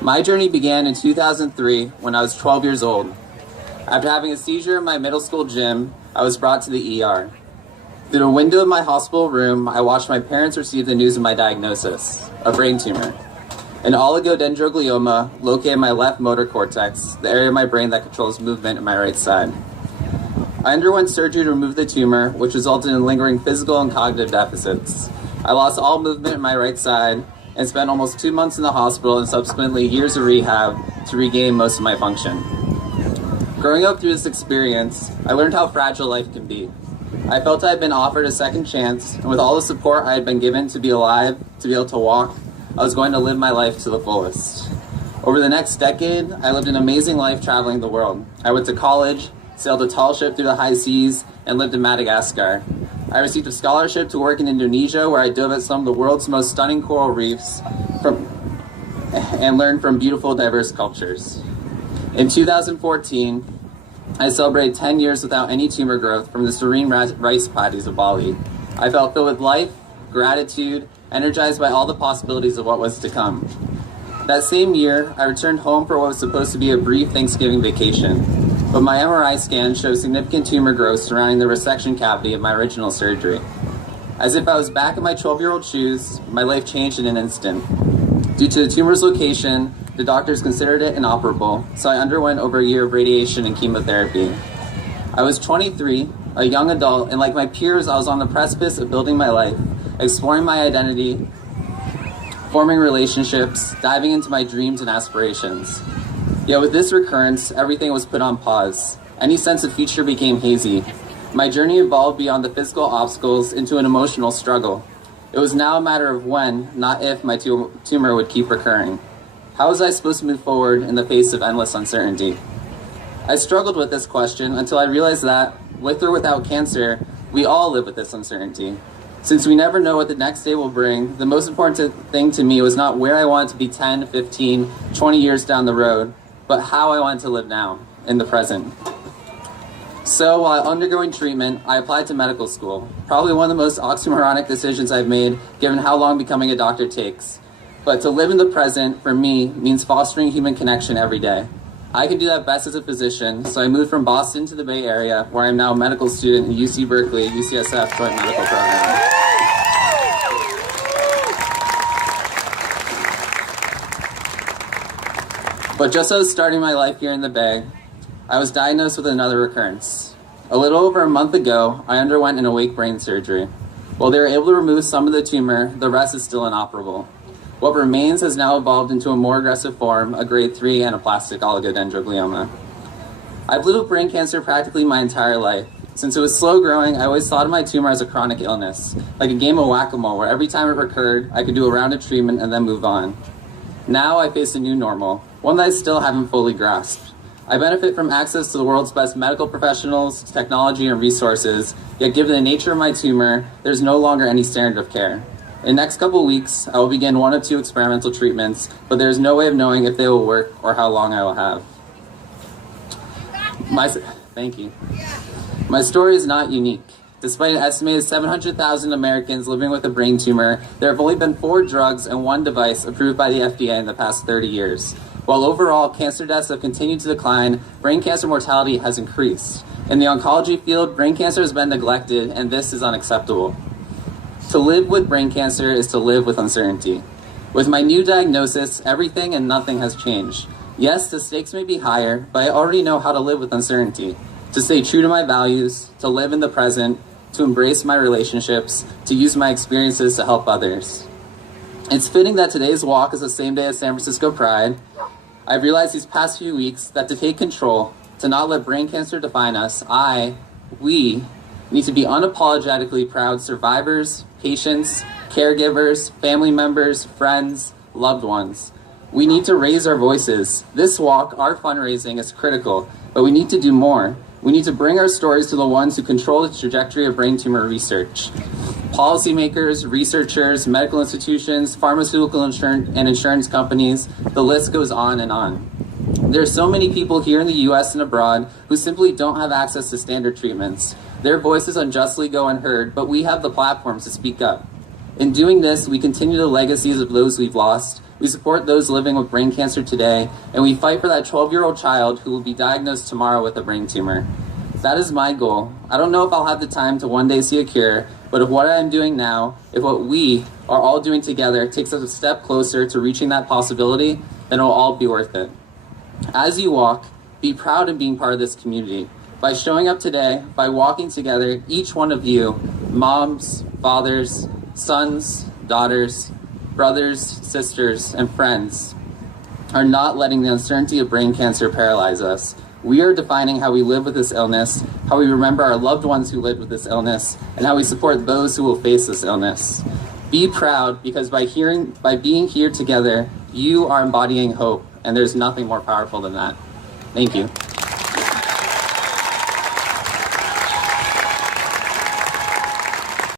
My journey began in 2003 when I was 12 years old. After having a seizure in my middle school gym, I was brought to the ER. Through the window of my hospital room, I watched my parents receive the news of my diagnosis, a brain tumor, an oligodendroglioma located in my left motor cortex, the area of my brain that controls movement in my right side. I underwent surgery to remove the tumor, which resulted in lingering physical and cognitive deficits. I lost all movement in my right side and spent almost 2 months in the hospital and subsequently years of rehab to regain most of my function. Growing up through this experience, I learned how fragile life can be. I felt I had been offered a second chance, and with all the support I had been given to be alive, to be able to walk, I was going to live my life to the fullest. Over the next decade, I lived an amazing life traveling the world. I went to college, sailed a tall ship through the high seas, and lived in Madagascar. I received a scholarship to work in Indonesia, where I dove at some of the world's most stunning coral reefs and learned from beautiful, diverse cultures. In 2014, I celebrated 10 years without any tumor growth from the serene rice paddies of Bali. I felt filled with life, gratitude, energized by all the possibilities of what was to come. That same year, I returned home for what was supposed to be a brief Thanksgiving vacation, but my MRI scan showed significant tumor growth surrounding the resection cavity of my original surgery. As if I was back in my 12-year-old shoes, my life changed in an instant. Due to the tumor's location, the doctors considered it inoperable, so I underwent over a year of radiation and chemotherapy. I was 23, a young adult, and like my peers, I was on the precipice of building my life, exploring my identity, forming relationships, diving into my dreams and aspirations. Yet with this recurrence, everything was put on pause. Any sense of future became hazy. My journey evolved beyond the physical obstacles into an emotional struggle. It was now a matter of when, not if, my tumor would keep recurring. How was I supposed to move forward in the face of endless uncertainty? I struggled with this question until I realized that, with or without cancer, we all live with this uncertainty. Since we never know what the next day will bring, the most important thing to me was not where I wanted to be 10, 15, 20 years down the road, but how I wanted to live now, in the present. So while undergoing treatment, I applied to medical school, probably one of the most oxymoronic decisions I've made given how long becoming a doctor takes. But to live in the present, for me, means fostering human connection every day. I can do that best as a physician, so I moved from Boston to the Bay Area, where I am now a medical student at UC Berkeley, UCSF Joint Medical Program. But just as I was starting my life here in the Bay, I was diagnosed with another recurrence. A little over a month ago, I underwent an awake brain surgery. While they were able to remove some of the tumor, the rest is still inoperable. What remains has now evolved into a more aggressive form, a grade 3 anaplastic oligodendroglioma. I've lived with brain cancer practically my entire life. Since it was slow growing, I always thought of my tumor as a chronic illness, like a game of whack-a-mole where every time it recurred, I could do a round of treatment and then move on. Now I face a new normal, one that I still haven't fully grasped. I benefit from access to the world's best medical professionals, technology, and resources, yet given the nature of my tumor, there's no longer any standard of care. In the next couple weeks, I will begin 1 or 2 experimental treatments, but there is no way of knowing if they will work or how long I will have. Thank you. My story is not unique. Despite an estimated 700,000 Americans living with a brain tumor, there have only been 4 drugs and 1 device approved by the FDA in the past 30 years. While overall cancer deaths have continued to decline, brain cancer mortality has increased. In the oncology field, brain cancer has been neglected, and this is unacceptable. To live with brain cancer is to live with uncertainty. With my new diagnosis, everything and nothing has changed. Yes, the stakes may be higher, but I already know how to live with uncertainty. To stay true to my values, to live in the present, to embrace my relationships, to use my experiences to help others. It's fitting that today's walk is the same day as San Francisco Pride. I've realized these past few weeks that to take control, to not let brain cancer define us, we need to be unapologetically proud survivors, patients, caregivers, family members, friends, loved ones. We need to raise our voices. This walk, our fundraising, is critical, but we need to do more. We need to bring our stories to the ones who control the trajectory of brain tumor research. Policymakers, researchers, medical institutions, pharmaceutical and insurance companies, the list goes on and on. There are so many people here in the US and abroad who simply don't have access to standard treatments. Their voices unjustly go unheard, but we have the platforms to speak up. In doing this, we continue the legacies of those we've lost, We support those living with brain cancer today, and we fight for that 12-year-old child who will be diagnosed tomorrow with a brain tumor. That is my goal. I don't know if I'll have the time to one day see a cure, but if what I am doing now, if what we are all doing together takes us a step closer to reaching that possibility, then it'll all be worth it. As you walk, be proud of being part of this community. By showing up today, by walking together, each one of you, moms, fathers, sons, daughters, brothers, sisters, and friends, are not letting the uncertainty of brain cancer paralyze us. We are defining how we live with this illness, how we remember our loved ones who lived with this illness, and how we support those who will face this illness. Be proud, because by being here together, you are embodying hope, and there's nothing more powerful than that. Thank you.